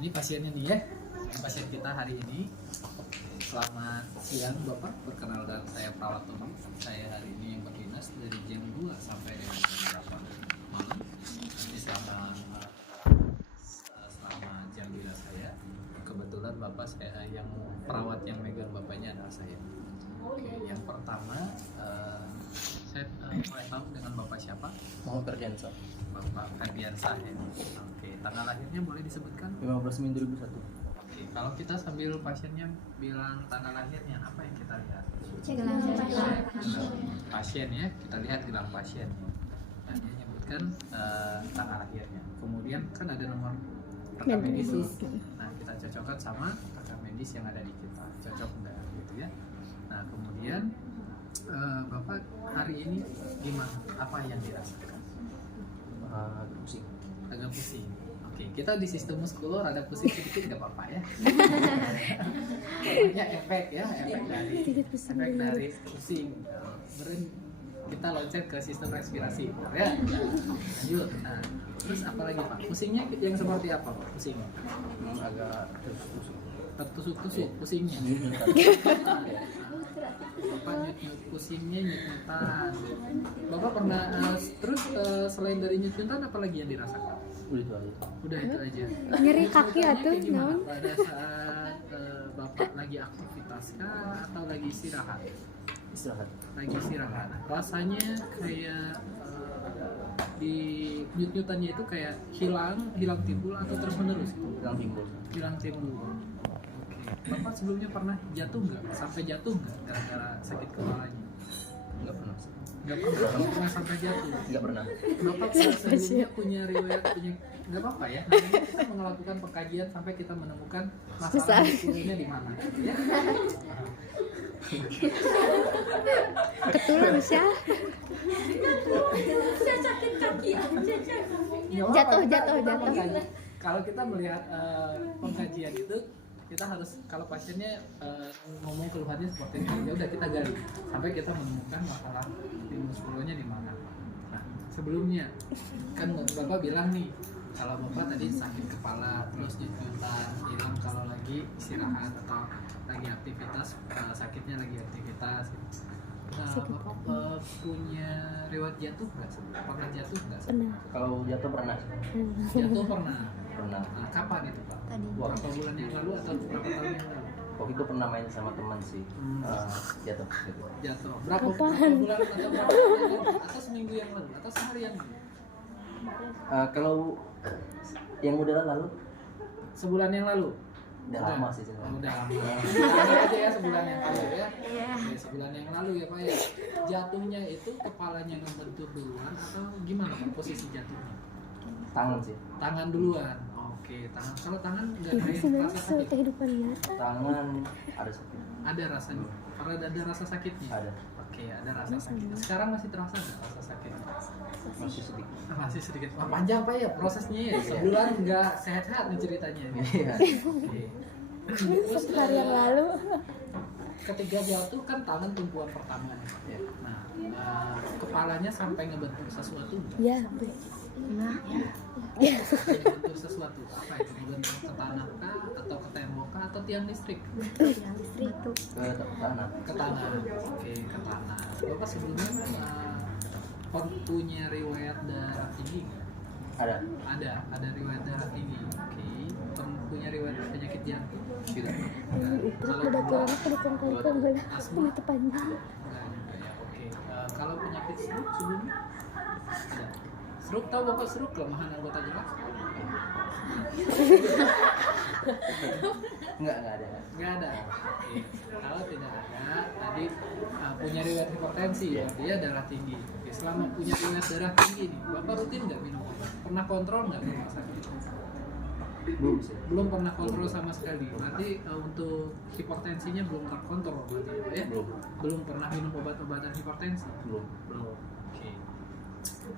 Ini pasiennya nih ya, pasien kita hari ini. Selamat siang Bapak, perkenalkan saya perawat Tommy. Saya hari ini yang berdinas dari jam 2 sampai dengan jam 8 malam. Nanti selama jam bila saya, kebetulan Bapak saya yang perawat yang megang Bapaknya adalah saya. Oke, yang pertama saya mulai tahu dengan Bapak siapa? Muhammad Ferdiansyah. Bapak Ferdiansyah ya. Oke, tanggal lahirnya boleh disebutkan? 15 Mei 2001. Oke, kalau kita sambil pasiennya bilang tanggal lahirnya, apa yang kita lihat? Gelang Pasien ya, kita lihat gelang pasien. Nah, dia nyebutkan tanggal lahirnya. Kemudian kan ada nomor rekam medis. Nah, kita cocokkan sama rekam medis yang ada di kita. Cocok enggak gitu ya. Nah, kemudian Bapak hari ini gimana? Apa yang dirasakan? Agak pusing. Agak pusing. Oke, kita di sistem muskular ada pusing sedikit nggak apa-apa ya. Namanya efek ya, efek dari pusing. Kemudian kita loncat ke sistem respirasi, ya. Lanjut. Nah, terus apa lagi Pak? Pusingnya yang seperti apa Pak? Pusingnya? Agak tertusuk. Tertusuk-tusuk pusingnya. Bapak nyut-nyut pusingnya, nyut-nyutan. Bapak pernah terus selain dari nyut-nyutan apa lagi yang dirasakan? Udah itu aja. Udah itu aja. Nyeri kaki Nyut-nyutannya atuh kayak gimana? naon? Pada saat Bapak lagi aktivitas kah atau lagi istirahat? Istirahat. Lagi istirahat. Rasanya kayak di nyut-nyutannya itu kayak hilang timbul atau terus menerus? Hilang timbul. Hilang timbul. Bapak sebelumnya pernah jatuh nggak? Sampai jatuh nggak gara-gara sakit kepalanya? Enggak pernah. Nggak pernah sampai jatuh. Enggak pernah. Bapak sebelumnya punya riwayat nggak apa-apa ya. Nanti kita melakukan pengkajian sampai kita menemukan masalah muskulnya di mana. Ya. Ketulus ya. sakit kaki aja Nggak apa-apa, Jatuh, kita jatuh. mengkaji. Kalau kita melihat pengkajian itu, kita harus kalau pasiennya ngomong keluhannya seperti ini, ya udah kita gali sampai kita menemukan masalah di muskulnya di mana. Nah, sebelumnya kan Bapak bilang nih kalau Bapak tadi sakit kepala terus nyut-nyutan, hilang kalau lagi istirahat atau lagi aktivitas, sakitnya lagi aktivitas. Nah, Bapak punya riwayat jatuh nggak? Pernah jatuh nggak? Pernah. Kalau jatuh pernah. Jatuh pernah. Pernah. Nah, kapan itu Pak? Tadi. Berapa bulan yang lalu atau berapa tahun yang lalu? Waktu itu pernah main sama teman sih. Jatuh. Jatuh. Berapa Kapan? bulan atau berapa tahun yang lalu? Atau seminggu yang lalu? Atau sehari yang lalu? Kalau yang udah lalu Sebulan yang lalu? udah lama sih Oh, sebenarnya. udah lama. Anggap aja ya sebulan yang lalu ya. Oke, sebulan yang lalu ya Pak ya. Jatuhnya itu kepalanya ngebentur duluan atau gimana Pak posisi jatuhnya? Tangan sih. Tangan duluan. Oke, tangan. Kalau tangan nggak ada yang Sebenarnya rasa sakit? kehidupan nyata. Tangan ada sakit. Ada rasanya. Karena ada rasa sakitnya. Ada. Oke, ada rasa sakitnya. Sekarang masih terasa nggak rasa sakitnya? Masih sedikit. Masih sedikit. Wah, panjang Pak ya prosesnya ya. Sebulan nggak sehat-sehat nih ceritanya. Iya. Oke. Terus Hari yang lalu. ketika jatuh kan tangan tumpuan pertama. Ya. Nah, kepalanya sampai ngebentur sesuatu nggak? Ya. Ngebentur sesuatu apa itu? Ngebentur ke tanah kah atau ke tembok kah atau tiang listrik? Itu. Ke tanah. Ke tanah. Oke, ke tanah. Bapak sebelumnya punya riwayat darah tinggi nggak? Ada riwayat darah tinggi. Oke. Punya riwayat penyakit jantung? Tidak. Itu udah turun ke depan belah. Asma? Itu panjang. Enggak juga ya. Oke. Kalau penyakit stroke sebelumnya? Ada. Stroke, tahu Bapak stroke kelemahan anggota gerak? Enggak ada. Nggak ada. Oke. Kalau tidak ada, tadi punya riwayat hipertensi, Iya. dia darah tinggi. Oke. Selama punya riwayat darah tinggi nih, Bapak rutin nggak minum obat? Pernah kontrol nggak di rumah sakit? Belum sih. Belum pernah kontrol sama sekali. Berarti untuk hipertensinya belum terkontrol berarti ya? Belum. Belum pernah minum obat-obatan hipertensi? Belum. Oke.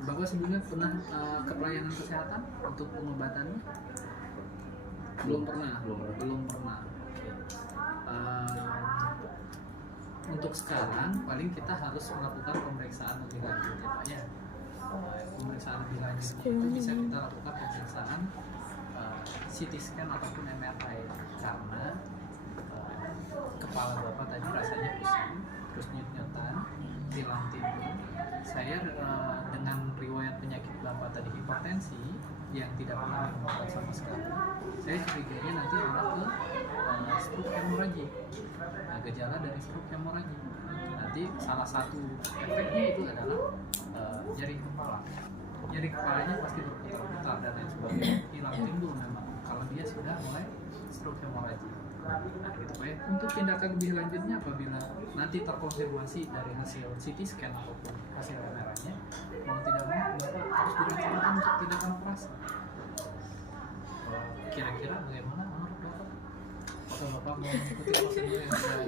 Bapak sebelumnya pernah ke pelayanan kesehatan untuk pengobatannya? Belum pernah. Belum pernah. Oke. Untuk sekarang paling kita harus melakukan pemeriksaan lebih lanjut ya Pak ya. Pemeriksaan lebih lanjut itu bisa kita lakukan pemeriksaan CT scan ataupun MRI karena kepala bapak tadi rasanya pusing, terus nyut-nyutan, hilang timbul. Saya dengan riwayat penyakit bapak tadi hipertensi yang tidak pernah minum obat sama sekali, saya curiganya nanti malah ke stroke hemorrhagik. Nah, gejala dari stroke hemorrhagik nanti salah satu efeknya itu adalah nyeri kepala. Nyeri kepalanya pasti berputar-putar dan lain sebagainya, hilang timbul memang kalau dia sudah mulai stroke hemorrhagik. Nah, gitu Pak ya. Untuk tindakan lebih lanjutnya apabila nanti terkonfirmasi dari hasil CT scan ataupun hasil MRI-nya, mau tidak mau Bapak harus direncanakan untuk tindakan operasi. Kira-kira bagaimana menurut Bapak? Apakah Bapak mau mengikuti prosedur yang sudah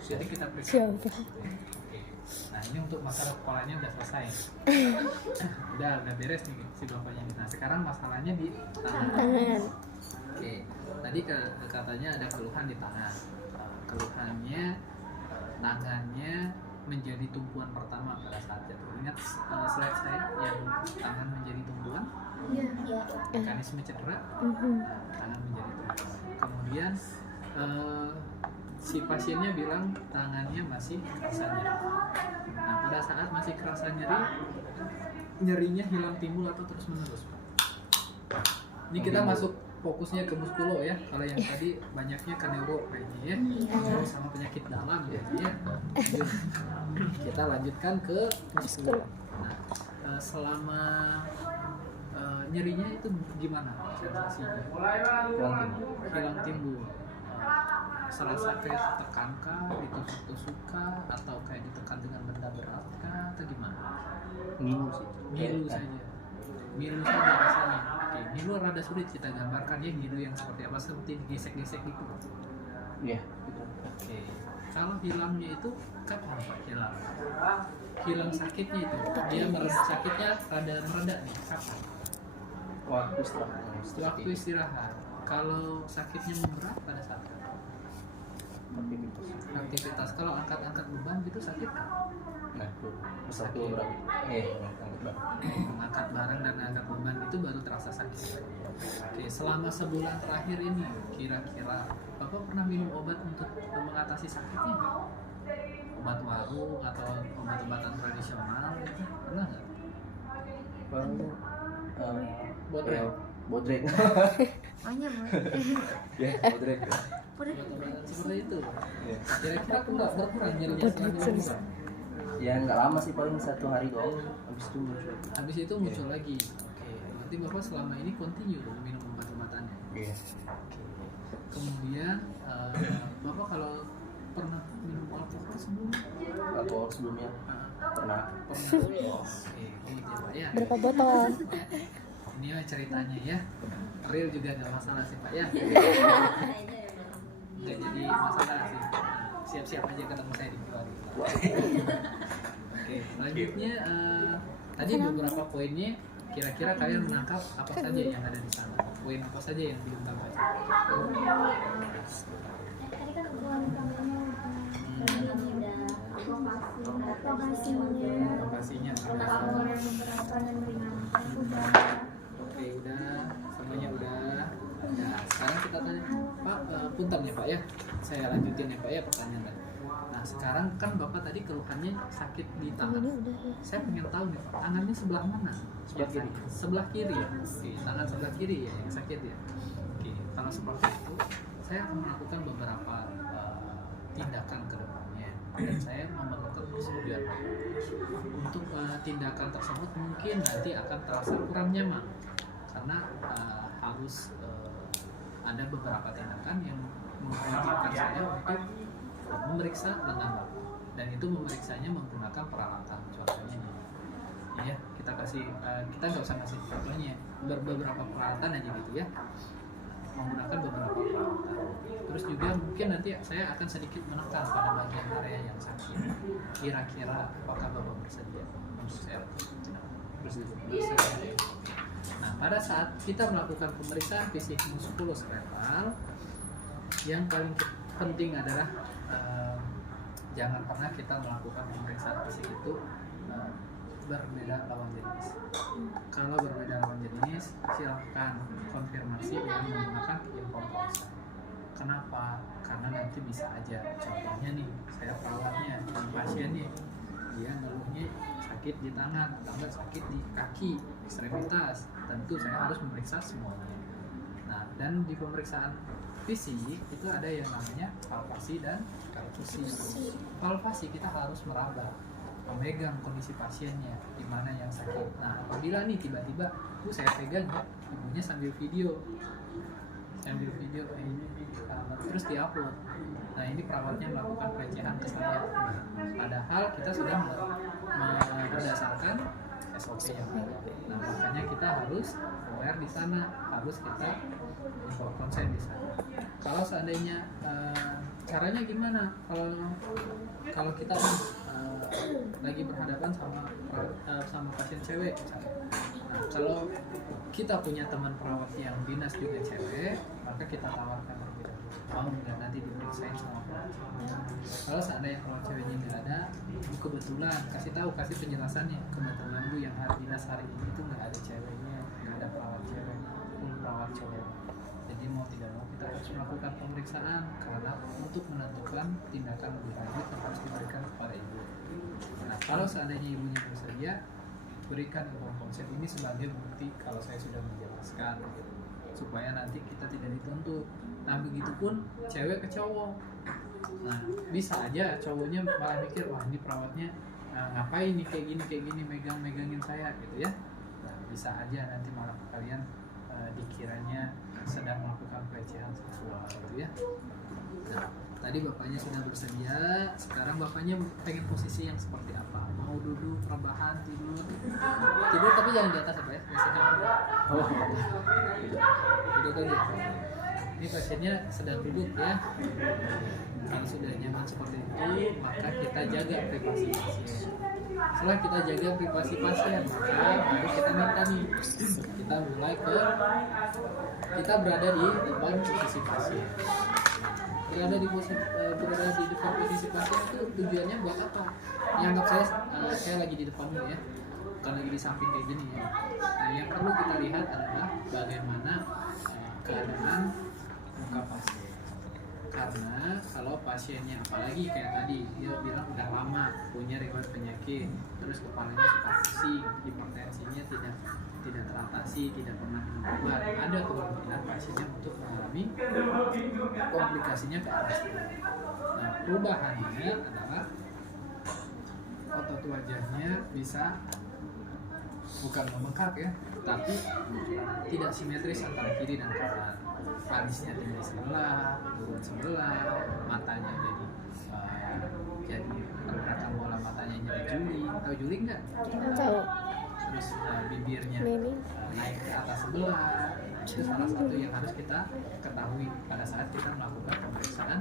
jadi kita periksa? Siap. Oke. Nah, ini untuk masalah kepalanya udah selesai. udah beres nih si bapaknya. Nah, sekarang masalahnya di tangan. Tangan. Oke, tadi katanya ada keluhan di tangan. Keluhannya tangannya menjadi tumpuan pertama pada saat jatuh. Ingat slide saya yang tangan menjadi tumpuan, mekanisme cedera, tangan menjadi tumpuan. Kemudian si pasiennya bilang tangannya masih kerasa nyeri. Nah, pada saat masih kerasa nyeri, nyerinya hilang timbul atau terus menerus. Ini kita masuk fokusnya ke muskulo ya. Kalau yang tadi banyaknya ke neuro kayaknya ya, neuro sama penyakit dalam ya. Kita lanjutkan ke muskulo. Nah, selama nyerinya itu gimana sensasinya? Hilang timbul. Serasa kayak tertekan kah, ditusuk-tusuk kah, atau kayak ditekan dengan benda berat kah, atau gimana? Ngilu sih. Ngilu saja. Ngilu saja rasanya. Oke, ngilu rada sulit kita gambarkan ya, ngilu yang seperti apa, seperti digesek-gesek gitu. Iya. Oke. Kalau hilangnya itu kapan Pak hilang? Hilang sakitnya itu, dia mereda sakitnya rada mereda nih, kapan? Waktu istirahat. Waktu istirahat. Kalau sakitnya memberat pada saat kapan? Aktivitas. Kalau angkat-angkat beban gitu sakit kan? Nah, satu berapa? Angkat barang. Angkat barang dan angkat beban itu baru terasa sakit. Oke, selama sebulan terakhir ini kira-kira Bapak pernah minum obat untuk mengatasi sakitnya nggak? Obat warung atau obat-obatan tradisional gitu? Pernah nggak? Bodrek. Bodrek. Maunya mau. Ya, bodrek. Obat-obatan seperti itu. Iya. Kira-kira berkurang nyerinya setelah minum? Ya nggak lama sih, paling 1 hari doang. Habis itu muncul. Habis itu muncul lagi. Oke, berarti Bapak selama ini continue dong minum obat-obatannya. Iya. Kemudian Bapak kalau pernah minum alkohol sebelumnya? Alkohol sebelumnya pernah. Oke, good ya Pak ya. Berapa botol? Ini ya ceritanya ya. Real juga nggak masalah sih Pak ya. Nggak jadi masalah sih. Siap-siap aja ketemu saya di luar. Oke, selanjutnya tadi beberapa poinnya kira-kira kalian menangkap apa saja yang ada di sana? Poin apa saja yang belum tampak? Tadi kan Lokasinya oke, udah semuanya udah. Nah, sekarang kita tanya Pak, punten ya Pak ya. Saya lanjutin ya Pak ya pertanyaan tadi. Nah, sekarang kan Bapak tadi keluhannya sakit di tangan. Saya pengen tahu nih Pak, tangannya sebelah mana? Sebelah kiri. Sebelah kiri ya. Oke, tangan sebelah kiri ya yang sakit ya. Oke, kalau seperti itu, saya akan melakukan beberapa tindakan ke depannya dan saya memerlukan prosedur. Untuk tindakan tersebut mungkin nanti akan terasa kurang nyaman karena harus ada beberapa tindakan yang memungkinkan saya untuk memeriksa lengan Bapak, dan itu memeriksanya menggunakan peralatan. Contohnya nih, ya kita kasih kita nggak usah ngasih contohnya, beberapa peralatan aja gitu ya, menggunakan beberapa peralatan. Terus juga mungkin nanti saya akan sedikit menekan pada bagian area yang sakit. Kira-kira apakah Bapak bersedia untuk saya bersedia? Nah, pada saat kita melakukan pemeriksaan fisik muskuloskeletal, yang paling penting adalah jangan pernah kita melakukan pemeriksaan fisik itu berbeda lawan jenis. Kalau berbeda lawan jenis, silakan konfirmasi dengan menggunakan info konsen. Kenapa? Karena nanti bisa aja, contohnya nih, saya perawatnya, dan pasiennya, dia ngeluhnya sakit di tangan, atau enggak sakit di kaki, ekstremitas, tentu saya harus memeriksa semuanya. Nah, dan di pemeriksaan fisik itu ada yang namanya palpasi dan perkusi. Palpasi kita harus meraba, memegang kondisi pasiennya, di mana yang sakit. Nah, apabila nih tiba-tiba, saya pegang ya, ibunya sambil video terus diupload. Nah, ini perawatnya melakukan pelecehan ke saya. Padahal kita sudah berdasarkan SOP yang ada. Nah, makanya kita harus aware di sana, harus kita info konsen di sana. Kalau seandainya caranya gimana? Kalau kita lagi berhadapan sama pasien cewek misalnya. Nah, kalau kita punya teman perawat yang dinas juga cewek, maka kita tawarkan berbeda. Mau nggak nanti diperiksain sama perawat? Kalau seandainya perawat ceweknya nggak ada, kebetulan kasih penjelasannya, kebetulan Bu yang dinas hari ini itu nggak ada ceweknya, nggak ada perawat cewek, pun perawat cowok. Jadi mau tidak mau kita harus melakukan pemeriksaan karena untuk menentukan tindakan lebih lanjut yang harus diberikan kepada ibu. Nah, kalau seandainya ibunya bersedia, berikan info konsen ini sebagai bukti kalau saya sudah menjelaskan, supaya nanti kita tidak dituntut. Nah, begitupun cewek ke cowok. Nah, bisa aja cowoknya malah mikir, wah ini perawatnya ngapain nih kayak gini megangin saya gitu ya. Nah, bisa aja nanti malah kalian dikiranya sedang melakukan pelecehan seksual gitu ya. Nah, tadi bapaknya sudah bersedia, sekarang bapaknya pengen posisi yang seperti apa? Mau duduk, rebahan, tidur tapi jangan di atas apa ya? Biasanya duduk aja. Ini pasiennya sedang duduk ya. Kalau sudah nyaman seperti itu, maka kita jaga privasi pasien. Setelah kita jaga privasi pasien, maka baru kita minta nih, kita mulai kita berada di depan posisi pasien. Berada di depan posisi pasien itu tujuannya buat apa? Ya, anggap saya lagi di depanmu ya, bukan lagi di samping kayak gini ya. Nah, yang perlu kita lihat adalah bagaimana keadaan muka pasien. Karena kalau pasiennya apalagi kayak tadi dia bilang udah lama punya riwayat penyakit, terus kepalanya suka pusing, hipertensinya tidak teratasi, tidak pernah minum obat, ada kemungkinan pasiennya untuk mengalami komplikasinya ke arah sana. Nah, perubahannya adalah otot wajahnya bisa bukan membengkak ya, tapi tidak simetris antara kiri dan kanan. Alisnya tinggi sebelah, turun sebelah, matanya jadi pergerakan bola matanya jadi juling. Tahu juling nggak? Tahu. Terus bibirnya naik ke atas sebelah. Itu salah satu yang harus kita ketahui pada saat kita melakukan pemeriksaan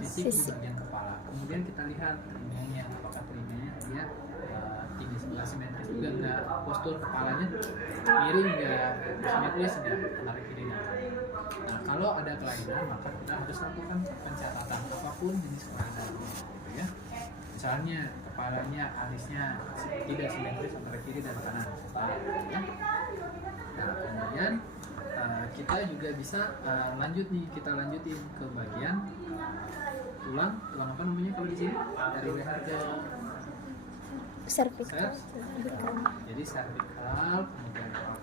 fisik di bagian kepala. Kemudian kita lihat telinganya, apakah telinganya dia tinggi sebelah simetris juga enggak, postur kepalanya miring enggak, simetris enggak antara kiri dan kanan. Nah, kalau ada kelainan maka kita harus lakukan pencatatan apapun jenis kelainan gitu ya. Misalnya kepalanya, alisnya tidak simetris antara kiri dan kanan ya. Nah, kemudian kita juga bisa kita lanjutin ke bagian tulang apa namanya kalau di sini dari leher ke Cervical. Jadi cervical,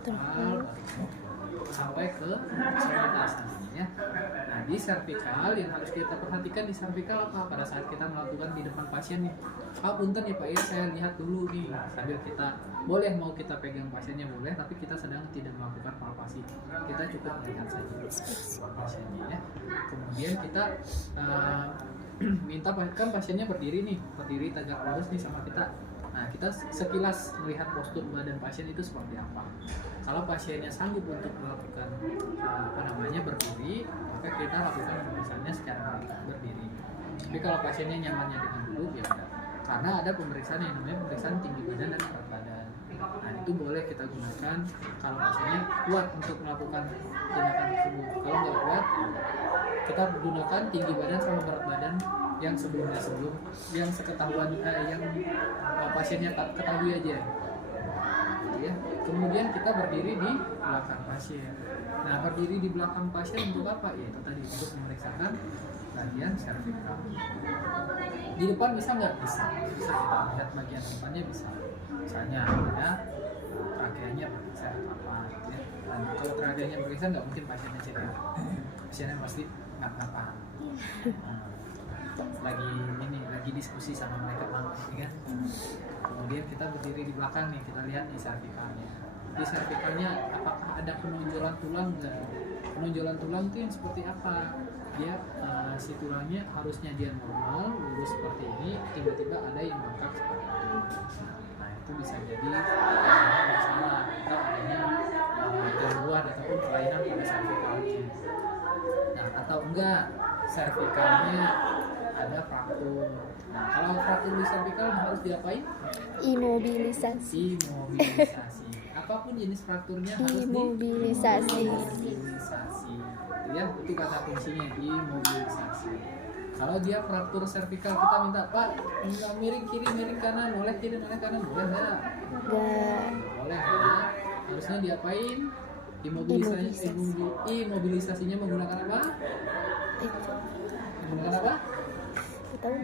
kemudian sampai ke ekstremitas nantinya ya. Nah, di cervical yang harus kita perhatikan di cervical apa pada saat kita melakukan di depan pasien nih. Punten ya Pak ya, saya lihat dulu nih sambil kita boleh mau kita pegang pasiennya boleh, tapi kita sedang tidak melakukan palpasi. Kita cukup melihat saja pasiennya ya. Kemudian kita minta kan pasiennya berdiri tegak lurus nih sama kita. Nah, kita sekilas melihat postur badan pasien itu seperti apa. Kalau pasiennya sanggup untuk melakukan berdiri, maka kita lakukan pemeriksaannya secara berdiri. Tapi kalau pasiennya nyamannya dengan duduk ya udah. Karena ada pemeriksaan yang namanya pemeriksaan tinggi badan dan berat badan. Nah, itu boleh kita gunakan kalau pasiennya kuat untuk melakukan tindakan tersebut. Kalau nggak kuat, kita gunakan tinggi badan sama berat badan yang yang seketahuan yang pasiennya tak ketahui aja gitu ya. Kemudian kita berdiri di belakang pasien. Nah, berdiri di belakang pasien untuk apa? Ya itu tadi, untuk memeriksakan bagian servikal. Di depan bisa nggak? Bisa kita lihat bagian depannya bisa. Misalnya ada trakeanya bergeser apa gitu ya. Dan kalau trakeanya bergeser nggak mungkin pasiennya cedera. Pasiennya pasti ngapa-ngapa. Lagi diskusi sama mereka ya kan. Kemudian kita berdiri di belakang nih, kita lihat di servikalnya. Di servikalnya apakah ada penonjolan tulang nggak? Penonjolan tulang itu yang seperti apa? Dia si tulangnya harusnya dia normal, lurus seperti ini, tiba-tiba ada yang bengkak seperti ini. Nah, itu bisa jadi masalah atau adanya gangguan ataupun kelainan pada servikalnya. Nah, atau enggak servikalnya ada fraktur. Nah, kalau fraktur di servikal harus diapain? Imobilisasi. Apapun jenis frakturnya harus Imobilisasi. Imobilisasi. Ya, itu kata kuncinya, imobilisasi. Kalau dia fraktur servikal, kita minta, Pak, miring kiri, miring kanan, boleh kiri, boleh kanan, boleh nggak? Enggak. Boleh. Nah, harusnya diapain? Imobilisasinya menggunakan apa? Itu. Menggunakan apa? Tahu.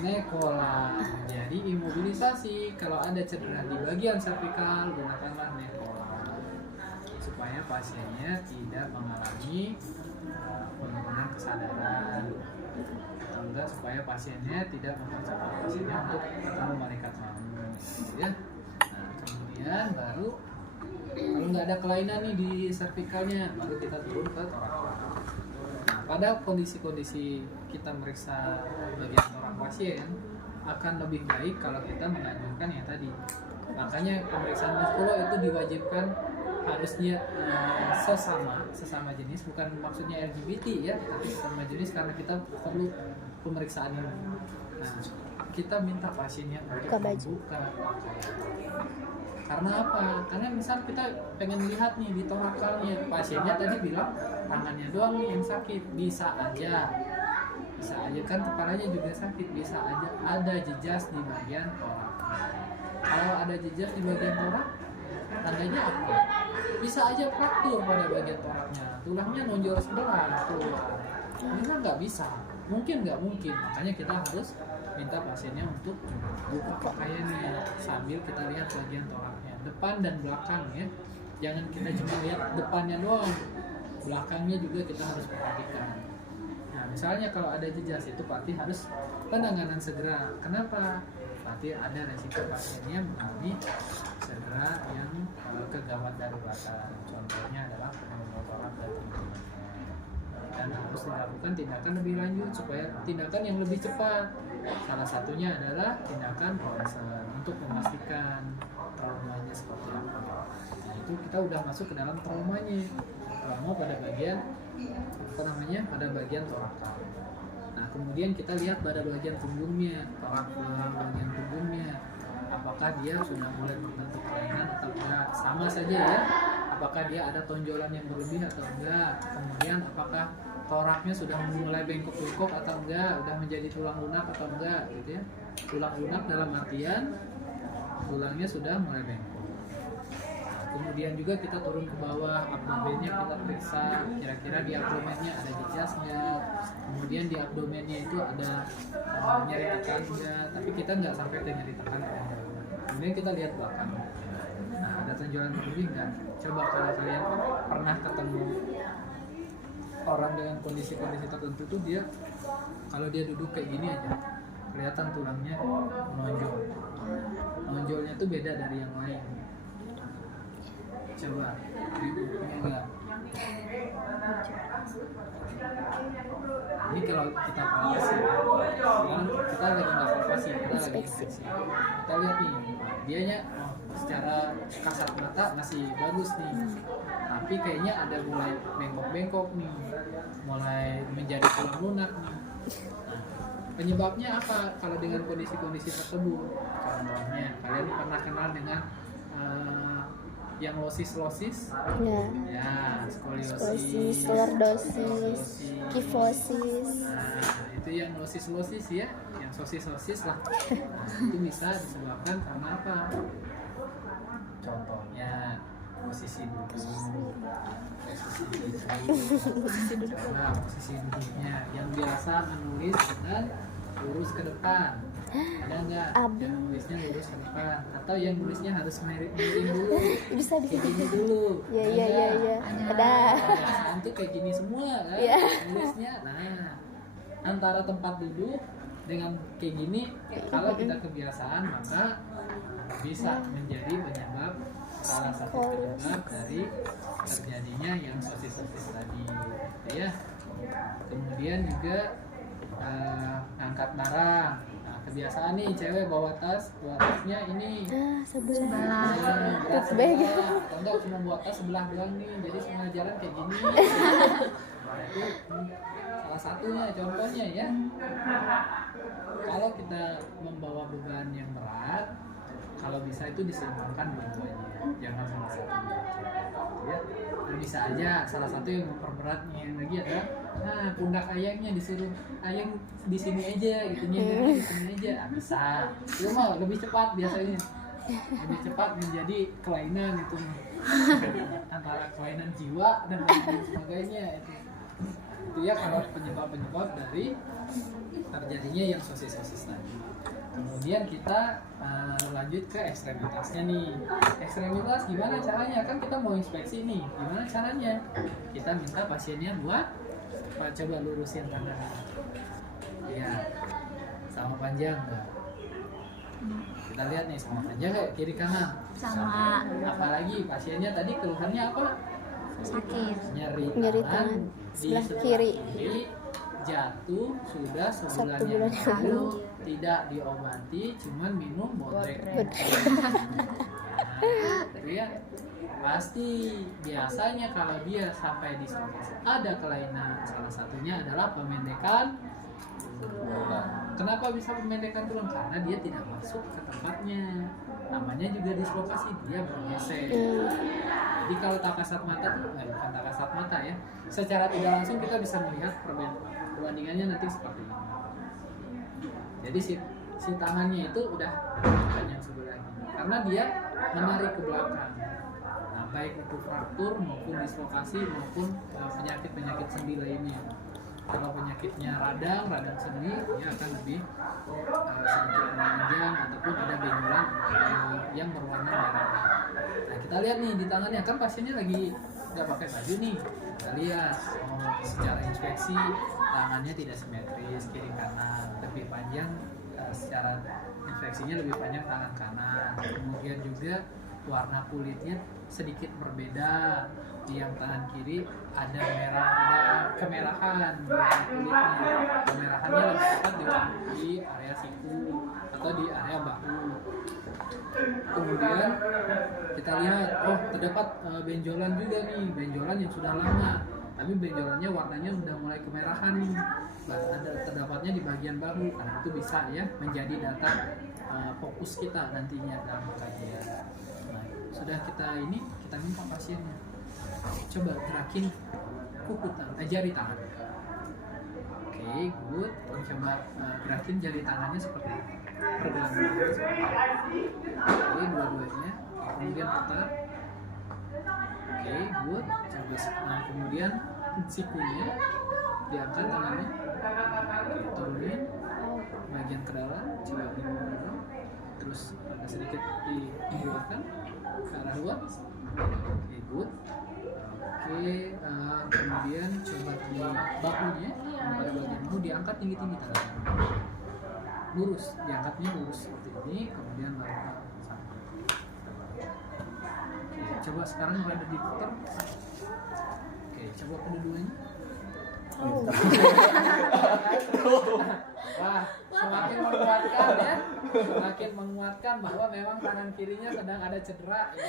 Nekola. Jadi imobilisasi kalau ada cedera di bagian servikal, gunakanlah nekola supaya pasiennya tidak mengalami penurunan kesadaran, atau enggak supaya pasiennya tidak mempercepat pasiennya untuk ketemu malaikat maut, ya. Nah, kemudian baru kalau nggak ada kelainan nih di servikalnya, baru kita turun ke torak. Pada kondisi-kondisi kita meriksa bagian torak pasien akan lebih baik kalau kita menganjurkan yang tadi. Makanya pemeriksaan muskulo itu diwajibkan harusnya sesama jenis, bukan maksudnya LGBT ya, tapi sesama jenis karena kita perlu pemeriksaan ini. Nah, kita minta pasiennya untuk membuka. Karena apa? Karena misal kita pengen lihat nih di torakalnya, pasiennya tadi bilang tangannya doang nih yang sakit, bisa aja kan kepalanya juga sakit, bisa aja ada jejas di bagian torak. Kalau ada jejas di bagian torak, tandanya apa? Bisa aja fraktur pada bagian toraknya, tulangnya nonjol sebelah keluar. Ini nggak bisa, mungkin, makanya kita harus minta pasiennya untuk buka pakaiannya sambil kita lihat bagian toraknya, depan dan belakang ya. Jangan kita cuma lihat depannya doang, belakangnya juga kita harus perhatikan. Nah, misalnya kalau ada jejas itu berarti harus penanganan segera. Kenapa? Berarti ada resiko pasiennya mengalami segera yang kegawat daruratan. Contohnya adalah pneumonia torak dan pneumonia. Dan harus dilakukan tindakan lebih lanjut supaya tindakan yang lebih cepat. Salah satunya adalah tindakan ronsen untuk memastikan traumanya seperti apa. Nah, itu kita udah masuk ke dalam traumanya. Trauma pada bagian pada bagian torakal. Nah, kemudian kita lihat pada bagian punggungnya, bagian punggungnya. Apakah dia sudah mulai berbentuk kelainan atau enggak? Sama saja ya. Apakah dia ada tonjolan yang berlebih atau enggak? Kemudian apakah toraknya sudah mulai bengkok-bengkok atau enggak? Udah menjadi tulang lunak atau enggak gitu ya. Tulang lunak dalam artian tulangnya sudah mulai bengkok. Kemudian juga kita turun ke bawah, abdomennya kita periksa kira-kira di abdomennya ada jejas nggak, kemudian di abdomennya itu ada nyeri tekan nggak, tapi kita nggak sampai ke nyeri tekan. Kemudian kita lihat belakang, nah ada tonjolan berlebih nggak? Coba kalau kalian pernah ketemu orang dengan kondisi-kondisi tertentu tuh dia kalau dia duduk kayak gini aja kelihatan tulangnya menonjolnya tuh beda dari yang lain. Coba enggak. Ini kalau kita palpasi, kita lagi nggak palpasi, kita lagi inspeksi. Kita lihat nih, dianya secara kasat mata masih bagus nih, tapi kayaknya ada mulai bengkok-bengkok nih, mulai menjadi tulang lunak nih. Penyebabnya apa? Kalau dengan kondisi-kondisi tersebut, contohnya kalian pernah kenal dengan yang losis ya, skoliosis, lordosis, kifosis. Nah, itu yang losis ya, yang sosis lah. Nah, itu bisa disebabkan karena apa? Contohnya posisi duduk, posisi duduknya yang biasa menulis dengan lurus ke depan, ada nggak? Yang nulisnya lurus ke depan, atau yang nulisnya harus miring dulu, Bisa kayak gini dulu. Iya. Ada. Kebiasaan tuh kayak gini semua kan, nulisnya. Nah, antara tempat duduk dengan kayak gini, kalau kita kebiasaan maka bisa menjadi penyebab, salah satu penyebab dari terjadinya yang sosis tadi, ya. Kemudian juga angkat barang. Nah, kebiasaan nih cewek bawa tasnya ini Sebelah. tote bag. Atau enggak cuma bawa tas sebelah doang nih, jadi semua jalan kayak gini. Nah, itu salah satunya, contohnya ya. Kalau kita membawa beban yang berat, kalau bisa itu diseimbangkan dua-duanya, jangan salah satu ya. Nah, bisa aja salah satu yang memperberat yang lagi ada, nah pundak ayangnya disuruh ayang di sini aja gitu, nyendernya di sini aja. Nah, bisa itu mah lebih cepat biasanya, lebih cepat menjadi kelainan itu antara kelainan jiwa dan lain sebagainya itu ya, kalau penyebab dari terjadinya yang sosis tadi. Kemudian kita lanjut ke ekstremitasnya nih. Ekstremitas gimana caranya? Kan kita mau inspeksi nih. Gimana caranya? Kita minta pasiennya buat coba lurusin tangan. Iya. Sama panjang enggak? Kita lihat nih, sama panjang nggak kiri kanan? Sama. Apalagi pasiennya tadi keluhannya apa? Sakit. Nyeri tangan sebelah kiri. Jatuh sudah sebulan Satu yang bulan lalu, tidak diobati, cuman minum botrek. Nah, gitu ya. Pasti biasanya kalau dia sampai dislokasi ada kelainan, salah satunya adalah pemendekan tulang. Kenapa bisa pemendekan tulang? Karena dia tidak masuk ke tempatnya. Namanya juga dislokasi, dia bergeser. Jadi kalau tak kasat mata tuh, bukan tak kasat mata ya, secara tidak langsung kita bisa melihat perbandingannya nanti seperti ini. Jadi si tangannya itu udah bukan yang sebelah ini, karena dia menarik ke belakang. Nah, baik itu fraktur maupun dislokasi maupun penyakit sendi lainnya. Kalau penyakitnya radang sendi, dia akan lebih sedikit memanjang ataupun ada benjolan yang berwarna merah. Nah, kita lihat nih di tangannya, kan pasiennya lagi nggak pakai baju nih. Kita lihat secara inspeksi tangannya tidak simetris kiri kanan, lebih panjang, secara inspeksinya lebih panjang tangan kanan. Kemudian juga warna kulitnya sedikit berbeda. Di yang tangan kiri ada kemerahan di warna kulitnya. Kemerahannya lebih tepat di area siku atau di area bahu. Kemudian kita lihat, oh terdapat benjolan juga nih, benjolan yang sudah lama, tapi benjolannya warnanya sudah mulai kemerahan nih. Terdapatnya di bagian bahu. Karena itu bisa ya menjadi data fokus kita nantinya dalam kajian. Nah, sudah kita minta pasiennya coba gerakin kuku tangan, jari tangan. Oke, good. Coba gerakin jari tangannya seperti ini. Pergelangan. Oke, dua-duanya. Kemudian putar. Oke, good. Coba kemudian sikunya diangkat tangannya. Oke, turunin bagian ke dalam, coba di dalam. Terus agak sedikit dikeluarkan ke arah luar. Oke, good. Oke, kemudian coba di bahunya, pada bagian bahu diangkat tinggi-tinggi tangannya. Lurus, diangkatnya lurus seperti ini, kemudian baru sampai. Oke, coba sekarang rada diputar. Oke, coba kedua-duanya. Wah, semakin menguatkan ya, semakin menguatkan bahwa memang tangan kirinya sedang ada cedera ya.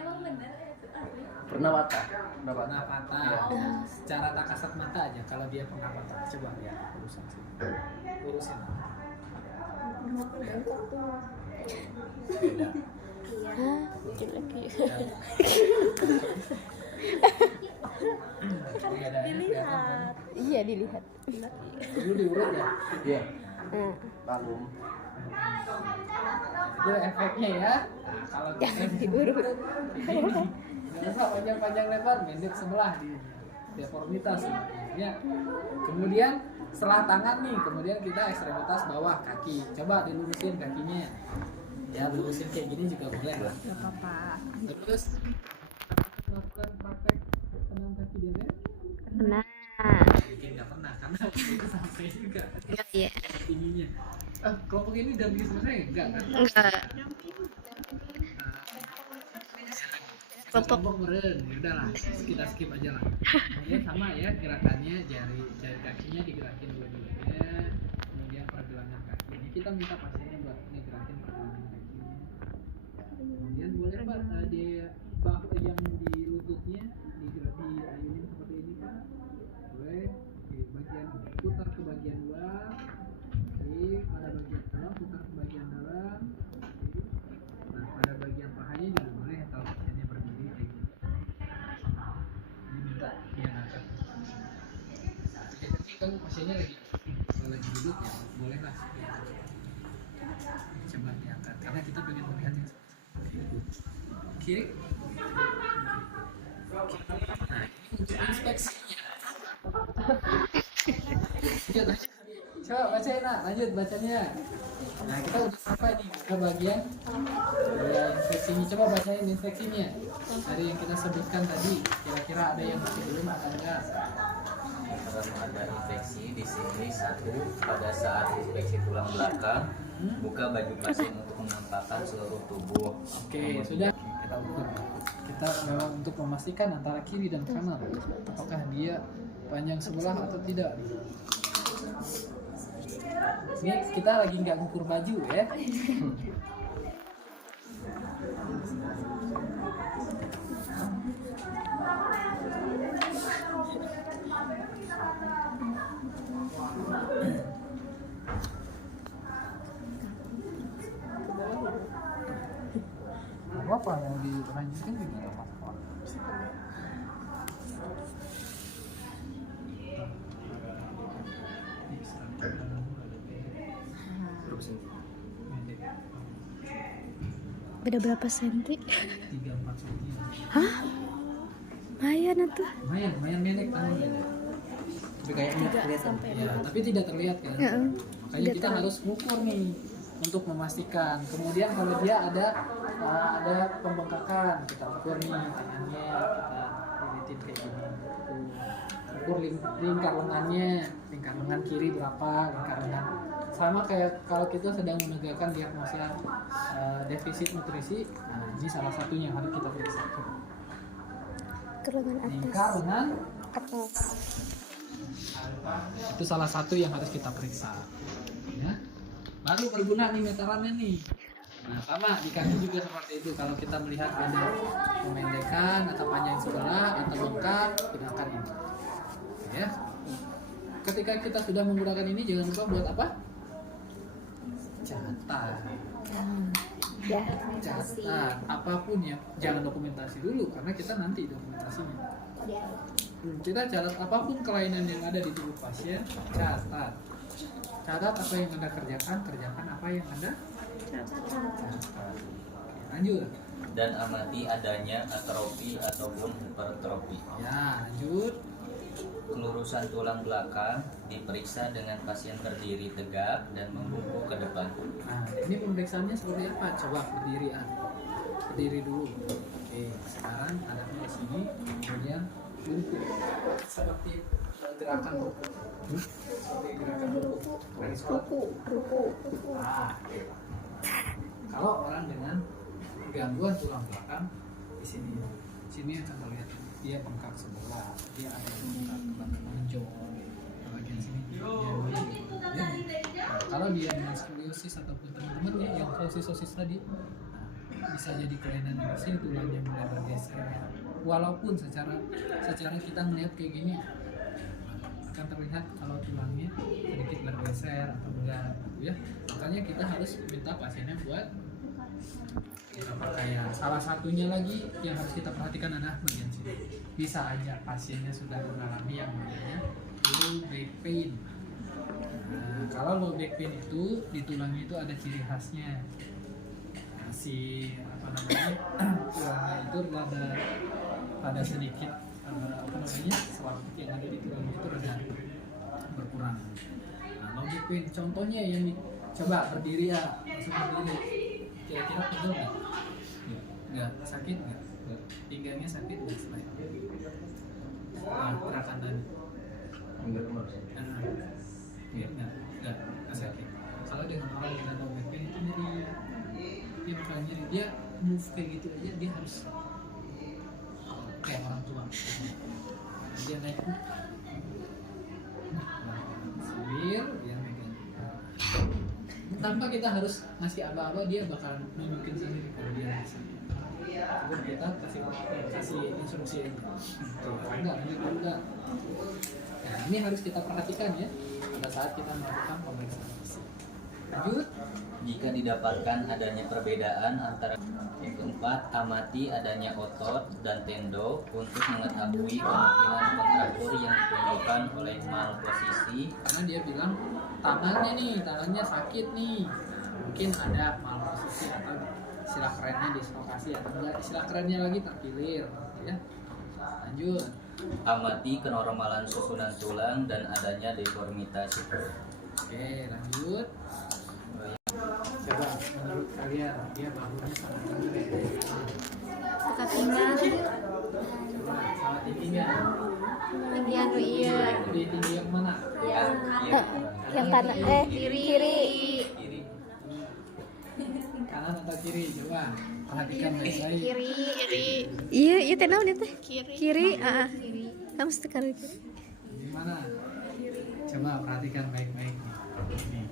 Emang bener itu asli. Pernah patah. Pernah patah. Secara tak kasat mata aja kalau dia pernah patah. Coba ya, urusin sini. Urusin. Beda. Hah, kecil lagi. Kan dilihat. Iya dilihat. Dulu diurut Iya. Hmm. Malum. Itu efeknya ya. Nah, kalau Jangan kita diurut. ini nggak usah panjang-panjang lebar, pendek sebelah di deformitas ya. Kemudian setelah tangan nih, kemudian kita ekstremitas bawah kaki. Coba dilurusin kakinya. Ya, lurusin kayak gini juga boleh lah. Gak apa-apa. Terus melakukan praktek tenang kaki deret. Nah, Mungkin nggak pernah karena itu sampai juga iya. tingginya. Kelompok ini udah bikin selesai enggak kan? Enggak. Kelompok meren, ya udahlah, kita skip aja lah. Kemudian sama ya gerakannya, jari kakinya digerakin dua-duanya, kemudian pergelangan kaki. Ini kita minta pasiennya buat ngegerakin pergelangan kakinya. Kemudian boleh Pak di bahu yang di lututnya diayunin seperti ini Pak. Boleh di bagian putar ke bagian luar, pada bagian dalam putar ke bagian dalam. Nah pada bagian pahanya juga boleh kalau pasiennya berdiri kayak gitu. Ini minta dia ngangkat. Jadi kan pasiennya lagi duduk ya boleh lah. Coba diangkat karena kita pengen melihat yang kiri. Nah ini untuk inspeksinya. Coba bacain nak, lanjut bacanya. Nah kita udah sampai nih ke bagian inspeksinya. Coba bacain inspeksinya dari yang kita sebutkan tadi. Kira-kira ada yang masih belum atau enggak? Kalau ada infeksi di sini, satu, pada saat inspeksi tulang belakang, buka baju pasien untuk menampakkan seluruh tubuh. Oke, sudah kita ukur. Kita memang untuk memastikan antara kiri dan kanan apakah dia panjang sebelah atau tidak. Ini kita lagi nggak ngukur baju ya. Apa yang dilanjutin juga nggak apa-apa. Beda berapa senti? 3-4 cm. Hah? Lumayan tuh. Lumayan pendek tangannya. Tapi kayaknya kelihatan. Ya, tapi tidak terlihat kan. Ya, Makanya tidak kita terlihat. harus mengukur nih untuk memastikan. Kemudian kalau dia ada pembengkakan, kita ukur nih tangannya, kita lilitin kayak gini. Ukur lingkar lengan kiri berapa, lingkar lengan sama kayak kalau kita sedang menegakkan diagnosa defisit nutrisi. Nah ini salah satunya yang harus kita periksa. Ke lengan Lingkar atas. lengan Atas. itu salah satu yang harus kita periksa ya. Baru berguna nih meterannya nih. Nah sama di kaki juga seperti itu. Kalau kita melihat ada pemendekan atau panjang sebelah atau bengkak, gunakan ini ya. Ketika kita sudah menggunakan ini jangan lupa buat apa? Catat. Ya. Catat apapun ya, jangan dokumentasi dulu karena kita nanti dokumentasinya. Kita catat apapun kelainan yang ada di tubuh pasien, catat apa yang Anda kerjakan apa yang Anda catat. Lanjut. Dan amati adanya atrofi ataupun hipertrofi. Ya, lanjut. Kelurusan tulang belakang diperiksa dengan pasien berdiri tegak dan membungkuk ke depan. Nah, ini pemeriksaannya seperti apa? Coba berdiri, berdiri dulu. Oke, sekarang hadapnya di sini, kemudian bungkuk seperti gerakan ruku. Seperti gerakan ruku. Lagi sholat. Nah, kalau orang dengan gangguan tulang belakang di sini akan terlihat dia bengkak sebelah, dia ada yang bengkak belakang menonjol, bagian sini. Kalau dia dengan skoliosis ataupun teman-teman ya yang sosis tadi, nah, bisa jadi kelainan di sini tulangnya mulai bergeser. Walaupun secara kita melihat kayak gini akan terlihat kalau tulangnya sedikit bergeser atau enggak gitu ya. Makanya kita harus minta pasiennya buat kita pakaian. Salah satunya lagi yang harus kita perhatikan adalah bagian sini. Bisa aja pasiennya sudah mengalami yang namanya low back pain. Nah, kalau low back pain itu di tulangnya itu ada ciri khasnya. Nah, si apa namanya tulangnya itu ada sedikit apa namanya selaput yang ada di tulangnya itu rada berkurang. Nah, low back pain contohnya yang coba berdiri ya, langsung berdiri. Kira-kira pegel nggak? Nggak, sakit nggak? Pinggangnya sakit nggak selain? Nah, gerakan tadi. Nah, iya nggak sakit. Kalau dengan orang dengan low back pain itu nyeri, dia bukan nyeri, dia move kayak gitu aja dia harus kayak orang tua. Dia naik sambil dia megang. Tanpa kita harus ngasih aba-aba dia bakalan nunjukin sendiri kalau dia bisa. Terus kita kasih instruksi aja. Enggak. Nah, ini harus kita perhatikan ya pada saat kita melakukan pemeriksaan fisik. Lanjut. Jika didapatkan adanya perbedaan antara yang keempat, amati adanya otot dan tendo untuk mengetahui kemungkinan kontraktur yang ditunjukkan oleh malposisi. Karena dia bilang tangannya sakit nih, mungkin ada malposisi atau istilah kerennya dislokasi atau enggak istilah kerennya lagi terkilir, ya. Lanjut. Amati kenormalan susunan tulang dan adanya deformitas. Oke, lanjut. Coba menurut kalian dia bahunya sangat tinggi. Suka tinggal Coba sama tingginya. tinggi anu iya. Lebih tinggi yang mana? Ya, Yang kanan kiri. kiri. Kanan atau kiri? Coba perhatikan baik-baik. Kiri. Iya teh naon teh? Kiri. Kamu sekarang kiri. Gimana? Coba perhatikan baik-baik. Nih,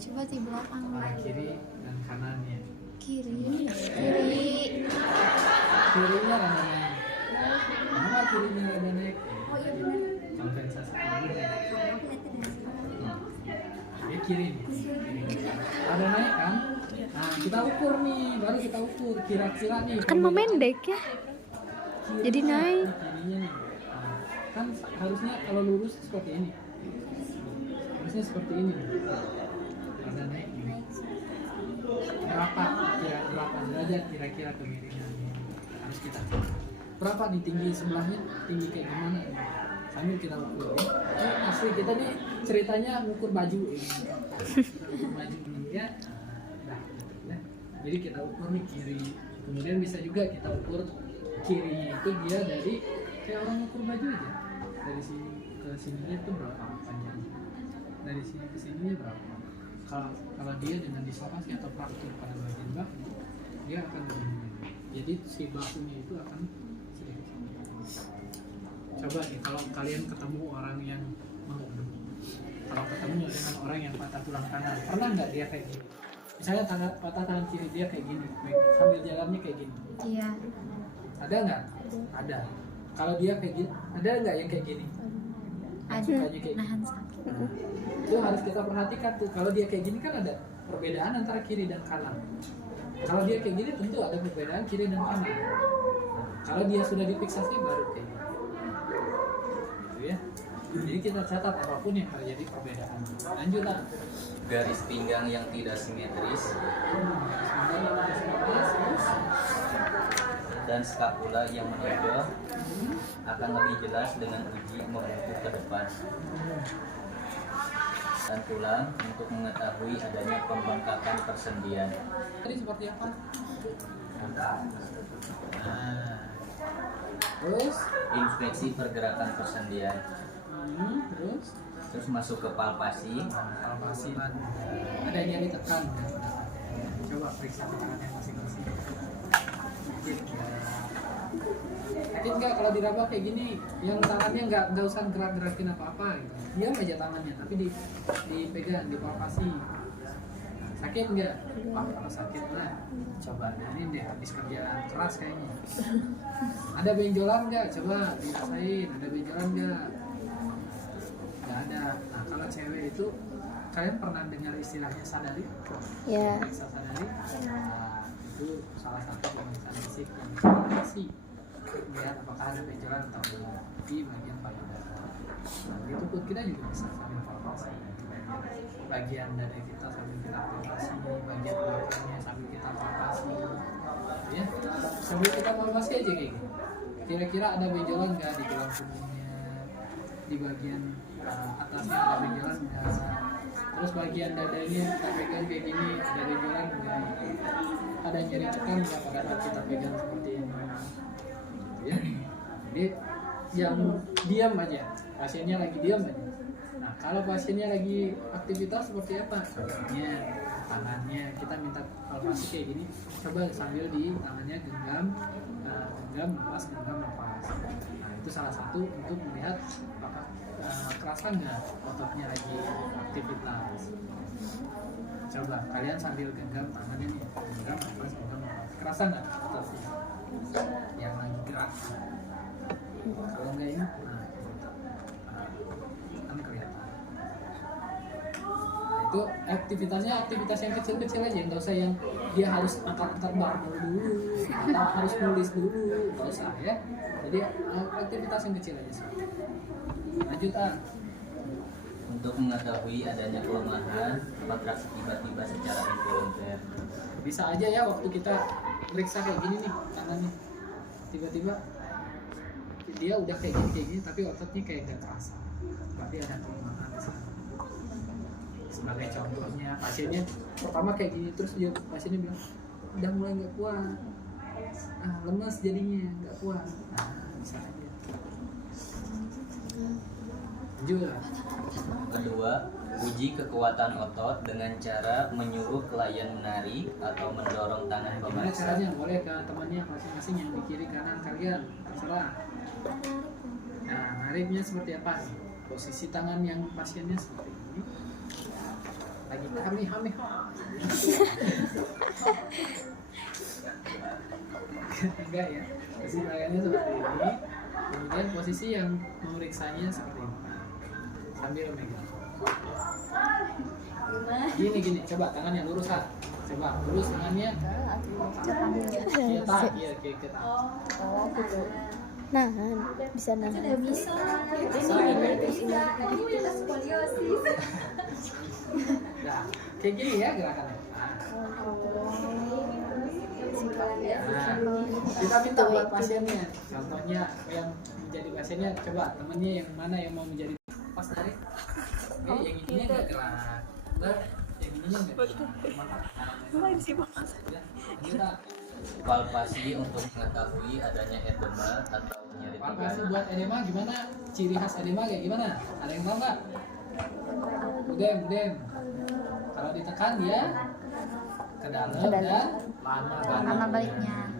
Coba di belakang. kepala kiri dan kanannya. Kiri. Kirinya rada naik. Kenapa kirinya rada naik? Kompensasi tubuh. Ini kiri nih. Ada naik kan? Nah, kita ukur nih, baru kita ukur kira-kira nih. Kan memendek ya. Jadi naik. Kirinya nih. Nah, kan harusnya kalau lurus seperti ini. Harusnya seperti ini. Ada naik nih. Berapa derajat kira-kira kemiringannya? Harus kita cek. Berapa nih tinggi sebelahnya? Tinggi kayak gimana? Sambil kita ukur. Ini asli kita nih ceritanya ngukur baju. Ngukur baju nih ya. Nah, gitu ya. Jadi kita ukur nih kiri. Kemudian bisa juga kita ukur kirinya itu dia dari kayak orang ngukur baju aja. Dari sini ke sininya itu berapa panjangnya? Dari sini ke sininya berapa? Kalau dia dengan dislokasi atau fraktur pada bagian bahu, dia akan begini. Jadi si bahunya itu akan sedikit. Coba nih kalau kalian ketemu orang yang kalau ketemu dengan orang yang patah tulang kanan, pernah nggak dia kayak gini? Misalnya patah tangan kiri dia kayak gini, sambil jalannya kayak gini. Iya. Ada nggak? Ada. Kalau dia kayak gini, ada nggak yang kayak gini? Ada. Sukanya kayak gini. Nahan sakit. Itu harus kita perhatikan tuh. Kalau dia kayak gini kan ada perbedaan antara kiri dan kanan. Kalau dia kayak gini tentu ada perbedaan kiri dan kanan. Kalau dia sudah difiksasi baru kayak gini. Gitu ya. Jadi kita catat apapun yang terjadi perbedaan. Lanjut lah. Garis pinggang yang tidak simetris dan skapula yang menonjol akan lebih jelas dengan uji membentuk ke depan dan tulang untuk mengetahui adanya pembengkakan persendian. Tadi seperti apa? Nah. Terus, Inspeksi pergerakan persendian, terus masuk ke palpasi. palpasi. Ada yang nyari tekan. Coba periksa tekanannya masing-masing. Sakit nggak kalau diraba kayak gini? Yang tangannya nggak usah gerak-gerakin apa-apa gitu. Diam aja tangannya, tapi dipegang, dipalpasi. Sakit nggak? Wah, kalau sakit lah, coba ini deh habis kerjaan keras kayaknya. Ada benjolan nggak? Coba dirasain. Ada benjolan nggak? Nggak ada. Nah, kalau cewek itu, kalian pernah dengar istilahnya sadari? Ya. Periksa sadari. Nah, itu salah satu pemeriksaan fisik yang bisa dikasih. Lihat apakah ada benjolan atau belum di bagian payudara. Nah, itu pun kita juga bisa sambil palpasi bagian dari kita sambil kita palpasi, bagian belakangnya sambil kita palpasi, ya sambil kita palpasi aja kayak gitu. Kira-kira ada benjolan nggak di tulang punggungnya, di bagian atasnya ada benjolan nggak, terus bagian dadanya kita pegang kayak gini ada benjolan nggak, ada nyeri cekam nggak pada saat kita pegang seperti ini, ya. Jadi yang diam aja, pasiennya lagi diam aja. Nah kalau pasiennya lagi aktivitas seperti apa, tangannya kita minta palpasi kayak gini, coba sambil di tangannya genggam, genggam lepas, genggam lepas. Nah itu salah satu untuk melihat apakah kerasa nggak ototnya lagi aktivitas. Coba kalian sambil genggam tangannya nih, genggam lepas, genggam lepas, kerasa nggak ototnya yang lagi gerak? Kalau nggak ini, kan kelihatan. Nah, itu aktivitasnya aktivitas yang kecil-kecil aja, nggak usah yang dia harus angkat-angkat barbel dulu atau harus nulis dulu, nggak usah ya. Jadi aktivitas yang kecil aja sih. Lanjut Untuk mengetahui adanya kelemahan kontraksi tiba-tiba secara involunter. Bisa aja ya waktu kita periksa kayak gini nih tangannya, tiba-tiba dia udah kayak gini tapi ototnya kayak gak terasa, berarti ada kelemahan di sana. Sebagai contohnya pasiennya pertama kayak gini, terus dia pasiennya bilang udah mulai nggak kuat, lemas jadinya nggak kuat, nah bisa aja. Lanjut. Kedua, uji kekuatan otot dengan cara menyuruh klien menari atau mendorong tangan Gimana pemeriksa. caranya? Boleh ke temannya masing-masing yang di kiri kanan kalian, terserah. Nah, nariknya seperti apa nih? Posisi tangan yang pasiennya seperti ini. Lagi kami. Enggak ya. Posisi tangannya seperti ini. Kemudian posisi yang memeriksanya seperti ini. Sambil megang. Gini, coba tangannya lurus coba lurus tangannya. Iya, kita. Nah, bisa nah. Sudah bisa. Nah, kayak gini ya gerakannya. Nah, kita minta buat pasiennya. Contohnya yang menjadi pasiennya, coba temennya yang mana yang mau menjadi pas tarik. Yang ininya nggak gerak. Yang ininya nggak gerak. Kita Palpasi untuk mengetahui adanya edema atau nyeri palpasi pinggang. buat edema gimana? Ciri khas edema kayak gimana? Ada yang tahu nggak? Udem. Kalau ditekan dia ke dalam dan Lama baliknya.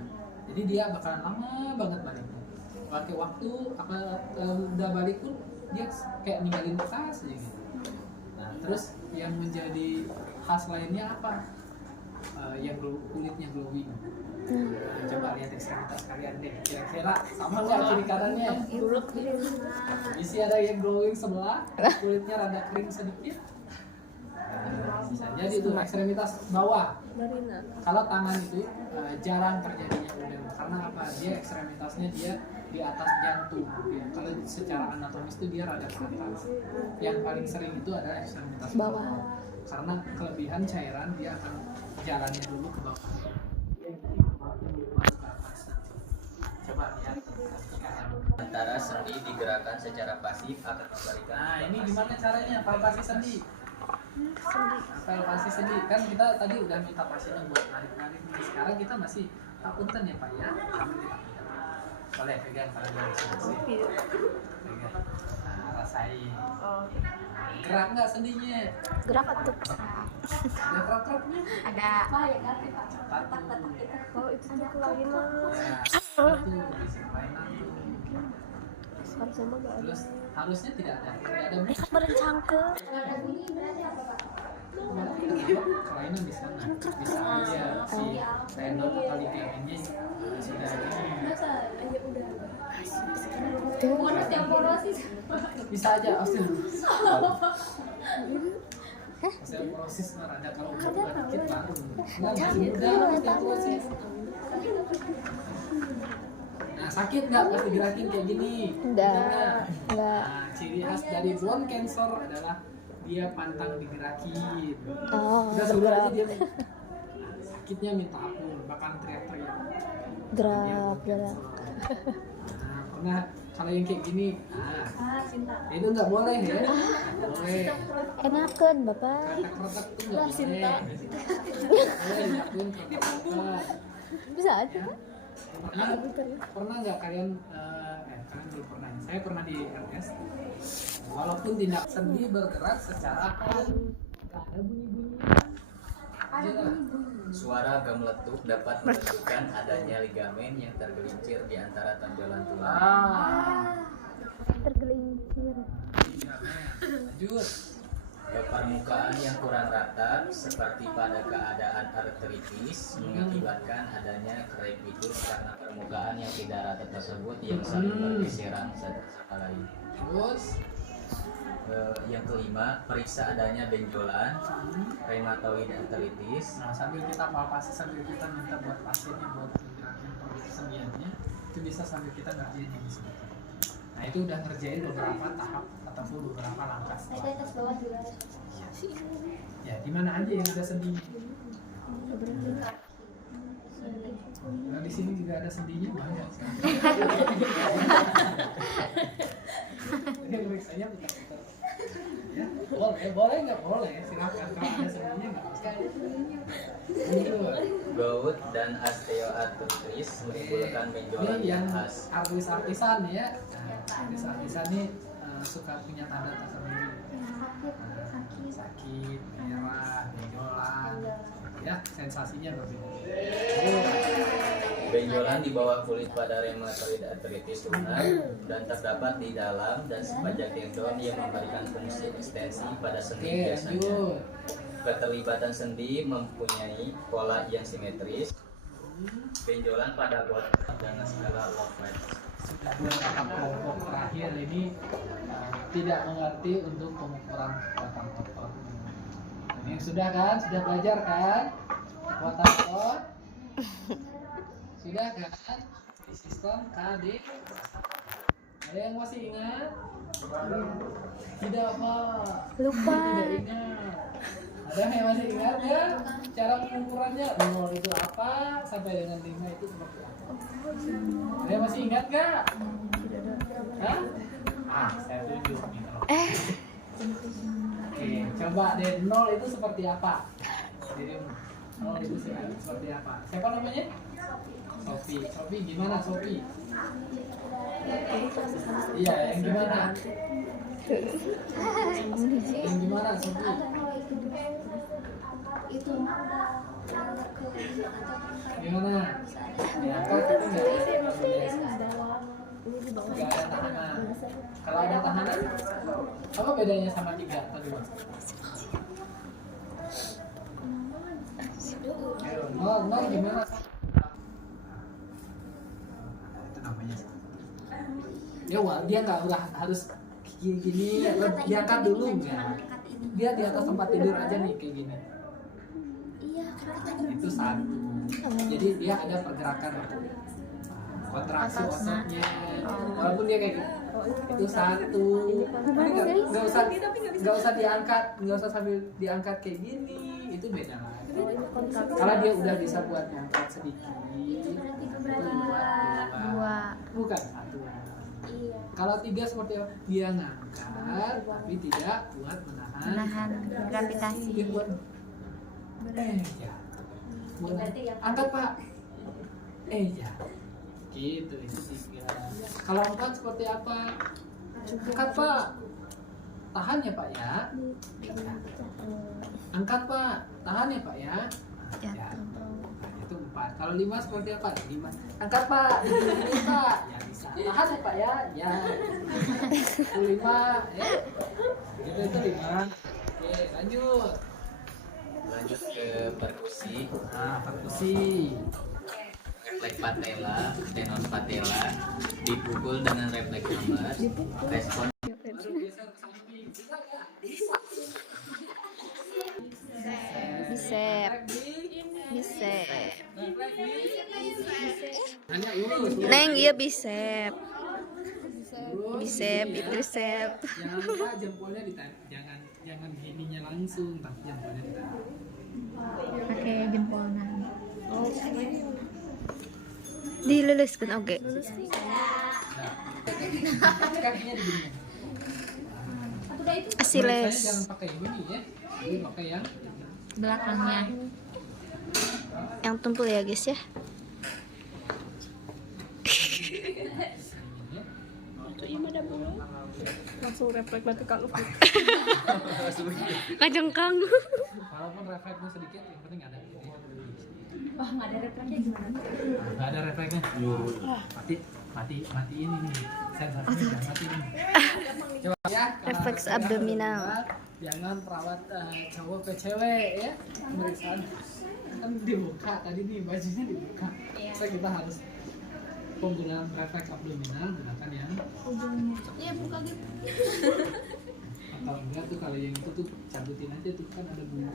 Jadi dia bakalan lama banget baliknya. Pakai waktu udah balik pun dia kayak ninggalin bekas aja gitu. Nah terus yang menjadi khas lainnya apa? Yang kulitnya glowing. Coba lihat ekstremitas kalian deh, kira-kira sama nggak kiri kanannya? Bisa ada yang glowing sebelah, kulitnya rada kering sedikit. Bisa jadi itu ekstremitas bawah. Kalau tangan itu jarang terjadinya udem, karena apa? Dia ekstremitasnya dia di atas jantung. Kalau secara anatomis itu dia rada ke atas. Yang paling sering itu adalah ekstremitas bawah. Karena kelebihan cairan dia akan jalannya dulu ke bawah. Coba lihat. Sementara sendi digerakkan secara pasif akan memberikan. Nah ini gimana caranya palpasi sendi? Palpasi sendi kan kita tadi udah minta pasiennya buat narik-narik. Sekarang kita masih punten ya Pak ya. Boleh pegang tangannya masing-masing. Pegang. Nah, rasain. Gerak nggak sendinya? Gerak atau Ada krok-kroknya? Ada. oh itu tuh kelainan. Tuh, basic kelainan tuh. Harusnya mah gak ada. Terus harusnya tidak ada Mereka berencangke. kelainan di sana. Bisa aja si tendon atau ligamennya sudah bisa aja osteoporosis ada kalau udah dikit baru. Nah, masih muda osteoporosis. Nah, sakit nggak pas digerakin kayak gini? Enggak. Nah, ciri khas dari bone cancer adalah dia pantang digerakin. Oh, Udah sebelah aja bergerak. dia sakitnya minta ampun, bahkan teriak-teriak. Gerak. Nah, pernah kalau yang kayak gini, itu nggak boleh ya, nggak boleh. Enakan bapak. Kretek-kretek itu nggak boleh. Boleh dilakuin kretek-kretek. Bisa aja. Pernah nggak kalian, kalian belum pernah, saya pernah di RS, walaupun tindak sendi bergerak secara alami, nggak ada bunyi-bunyi. Suara gemeletup dapat menunjukkan adanya ligamen yang tergelincir di antara tonjolan tulang. Tergelincir. Lanjut. Permukaan yang kurang rata seperti pada keadaan artritis mengakibatkan adanya krepitus karena permukaan yang tidak rata tersebut yang saling bergeseran satu sama lain. Terus Yang kelima, periksa adanya benjolan, rheumatoid arthritis. nah, sambil kita palpasi, sambil kita minta buat pasiennya buat menggerakin perut sendiannya, itu bisa sambil kita ngerjain yang disebut. Nah, itu udah ngerjain beberapa tahap ataupun beberapa langkah. Ya, di mana aja yang ada sendinya? Nah, di sini juga ada sendinya banyak. Jadi periksanya putar-putar. Ya, boleh nggak boleh, silakan kalau ada sendinya nggak apa-apa. Gout dan osteoartritis menimbulkan benjolan Ini yang yang khas. artis-artisan ya. Nah, artis-artisan ini suka punya tanda tersendiri. Sakit, merah, benjolan, ya sensasinya berbeda. Benjolan di bawah kulit pada rheumatoid arthritis lunak dan terdapat di dalam dan sepanjang tendon yang memberikan fungsi ekstensi pada sendi Oke, biasanya. lanjut. Keterlibatan sendi mempunyai pola yang simetris. Benjolan pada otot dengan skala Lopez. Sudah dua tahap kelompok terakhir ini tidak mengerti untuk pengukuran kekuatan otot. Ini sudah kan? Sudah belajar kan? Kekuatan otot? Sudah kan? Di sistem KD. Ada yang masih ingat? Tidak, Pak. Lupa. Tidak ingat. Ada yang masih ingat ya? Cara pengukurannya 0 itu apa? Sampai dengan 5 itu seperti apa? Ada yang masih ingat gak? Hah? Saya tunjuk gitu loh. Oke, coba deh 0 itu seperti apa? Jadi 0 itu seperti apa? Siapa namanya? Sofi. Sofi gimana Sofi? Iya, yang gimana? Yang gimana Sofi? Gimana? Ya, kan itu nggak ada tahanan. Kalau ada tahanan, apa bedanya sama 3 atau 2? Nol gimana? Itu namanya. Ya, dia nggak udah harus gini, diangkat dulu ya. Dia di atas tempat tidur aja nih kayak gini. Itu satu. Jadi dia ada pergerakan kontraksi ototnya. Walaupun dia kayak gitu. Itu satu. Tapi nggak usah diangkat, nggak usah sambil diangkat kayak gini. Itu beda lagi. Kalau dia udah bisa buat ngangkat sedikit, itu dua. Bukan satu. Kalau 3 seperti apa? Dia ngangkat, tapi tidak buat menahan gravitasi. Dia buat ya. Angkat Pak. Ya. Gitu, itu 3. Kalau 4 seperti apa? Angkat Pak. Tahan ya Pak ya. Angkat Pak. Tahan ya Pak ya. Ya. Itu 4. Kalau 5 seperti apa? 5. Angkat Pak. Ini Pak. Ya bisa. Tahan ya Pak ya. Ya. 5 ya. Itu 5. Oke, lanjut. Lanjut ke perkusi. Nah, perkusi. Refleks patella, tenon patella dipukul dengan refleks lemas. Respon Bisep. Bisep. Refleks di Hanya lurus. Neng iya bisep. Lurus, Bisep, gini ya. tricep. Jangan lupa jempolnya ditarik. Jangan gininya langsung, tapi jempolnya ditarik. Pakai jempol nah. Diluluskan oke. Nah, kakinya digini. Menurut saya Asiles. jangan pakai yang ini ya. Jadi pakai yang Belakangnya. Yang tumpul ya guys ya. Langsung refleks batu kalau Ngajengkang. walaupun refleksnya sedikit, yang penting ada. Wah, nggak ada refleksnya gimana? Nggak ada refleksnya. Matiin ini. Sensasinya jangan matiin. Coba ya. Refleks kalau abdominal. Jangan perawat cowok ke cewek ya. Pemeriksaan kan dibuka tadi nih bajunya dibuka. So kita harus penggunaan refleks abdominal gunakan yang Iya, buka gitu. atau enggak tuh kalau yang itu tuh cabutin aja tuh kan ada bunyi.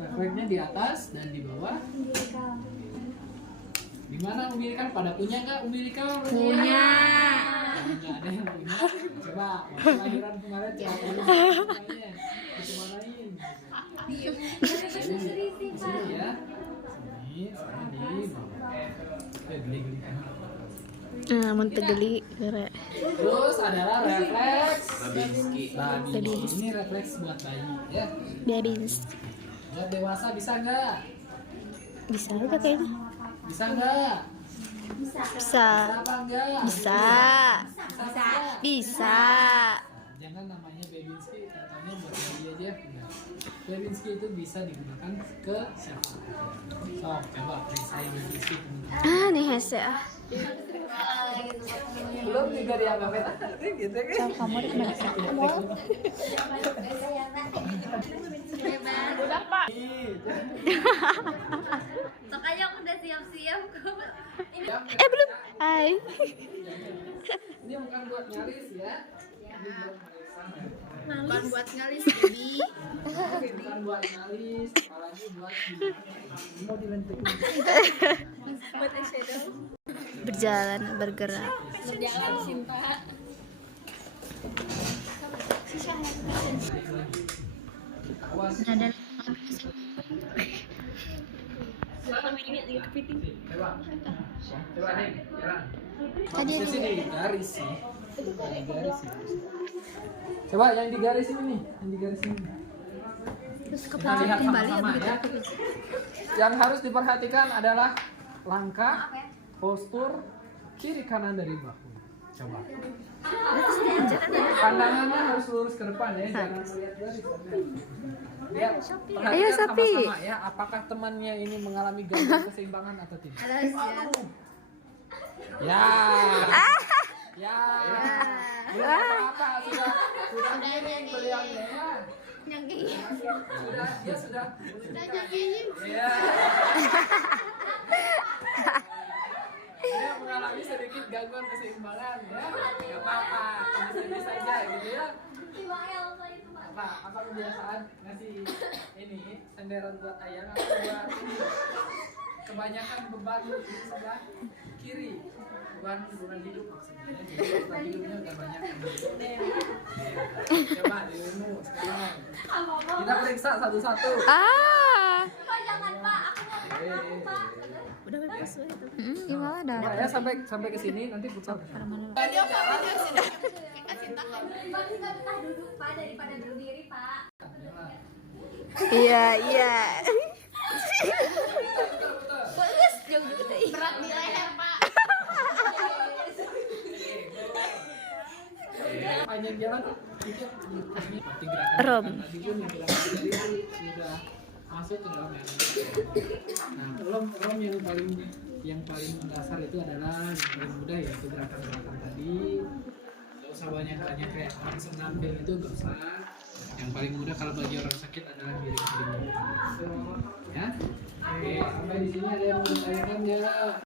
Refleksnya di atas dan di bawah. Di mana umbilical? Pada punya nggak umbilical? Punya. Nggak ada yang punya. Coba waktu lahiran kemarin siapa yang punya? Dikemanain? Di sini ya. Sini, sama di bawah. Geli-geli kan. Nah, mun teu geli geura. Terus adalah refleks Babinski. babi. Ini refleks buat bayi ya. Babins. Buat dewasa bisa nggak? Bisa juga kayaknya. Bisa nggak? Bisa. Kenapa enggak? Bisa. Bisa. Jangan namanya Babinski, katanya buat bayi aja. Enggak. Babinski itu bisa digunakan ke siapa? So, coba periksa Babinski teman-teman. Ah, nih hese ah. Belum juga dianggapin gitu kan? Kamu diperiksa. udah Pak. Makanya aku udah siap-siap kok. Belum. Hai. Ini bukan buat nyaris ya. Ini buat periksa. Bukan buat ngalis, baby. Bukan buat nyaris, apalagi buat mau dilenturin. Berjalan, bergerak. Berjalan cinta. Awas. Ada Coba. Coba nih, jalan. Bagusnya sih di garis sih. Di garis sih. Coba yang di garis ini nih, yang di garis ini. terus Kita kepala lihat kembali sama-sama ya. Yang harus diperhatikan adalah langkah, postur, kiri kanan dari bahu. Coba. Pandangannya harus lurus ke depan ya, jangan melihat garis. Lihat, perhatikan Ayo, Sapi. sama-sama ya, apakah temannya ini mengalami gangguan keseimbangan atau tidak? Ya. Ya. Belum apa-apa, sudah miring beliaunya ya. Sudah, dia sudah. Ya. Dia mengalami sedikit gangguan keseimbangan ya. Enggak apa-apa, ini saja gitu ya. Apa kebiasaan ngasih ini senderan buat ayang atau buat ini? Kebanyakan beban di sebelah kiri, beban hidup maksudnya. Jadi beban hidupnya udah banyak. Coba dirimu sekarang. Kita periksa satu-satu. Ah. Udah bebas itu. Gimana dah? Ya sampai ke sini nanti futsal. duduk Pak daripada berdiri Pak. Iya, iya. Berat di leher Pak. Panjang jalan dikit ini berarti gerakan Rom. tadi pun yang gerakan tadi sudah masuk ke dalam yang nah rom yang paling mendasar itu adalah yang paling mudah yaitu gerakan-gerakan tadi. Gak usah banyak kayak orang senandung itu gak usah. Yang paling mudah kalau bagi orang sakit adalah miring-miring ya. Oke, sampai di sini ada yang mau ditanyakan ya.